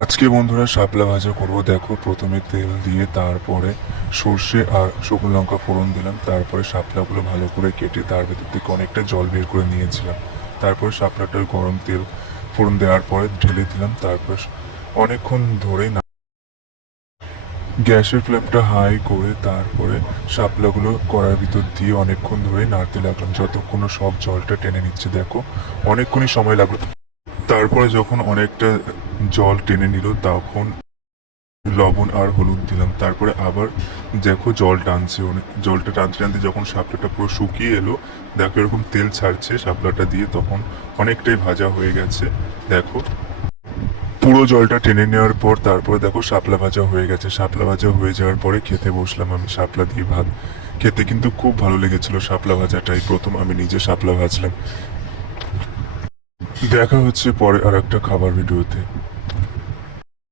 আজকে বন্ধুরা শাপলা ভাজা করব। দেখো, প্রথমে তেল দিয়ে তারপরে সর্ষে আর শুকনো লঙ্কা ফোড়ন দিলাম, তারপরে শাপলাগুলো ভালো করে কেটে তার ভেতর থেকে অনেকটা জল বের করে নিয়েছিলাম। তারপরে শাপলাটার গরম তেল ফোড়ন দেওয়ার পরে ঢেলে দিলাম। তারপর অনেকক্ষণ ধরে গ্যাসের ফ্লেমটা হাই করে তারপরে শাপলাগুলো কড়ার ভিতর দিয়ে অনেকক্ষণ ধরে নাড়তে লাগলাম, যতক্ষণ না সব জলটা টেনে নিচ্ছে। দেখো, অনেকক্ষণই সময় লাগলো। তারপরে যখন অনেকটা জল টেনে নিল তখন লবণ আর হলুদ দিলাম। তারপরে আবার দেখো জল টানছে, অনেক জলটা টানতে টানতে যখন শাপলাটা পুরো শুকিয়ে এলো, দেখো এরকম তেল ছাড়ছে শাপলাটা দিয়ে, তখন অনেকটাই ভাজা হয়ে গেছে। দেখো, পুরো জলটা টেনে নেওয়ার পর তারপরে দেখো শাপলা ভাজা হয়ে গেছে। শাপলা ভাজা হয়ে যাওয়ার পরে খেতে বসলাম আমি শাপলা দিয়ে ভাত। খেতে কিন্তু খুব ভালো লেগেছিল। শাপলা ভাজাটাই প্রথম আমি নিজে শাপলা ভাজলাম। দেখা হচ্ছে পরে আর একটা খাবার ভিডিওতে।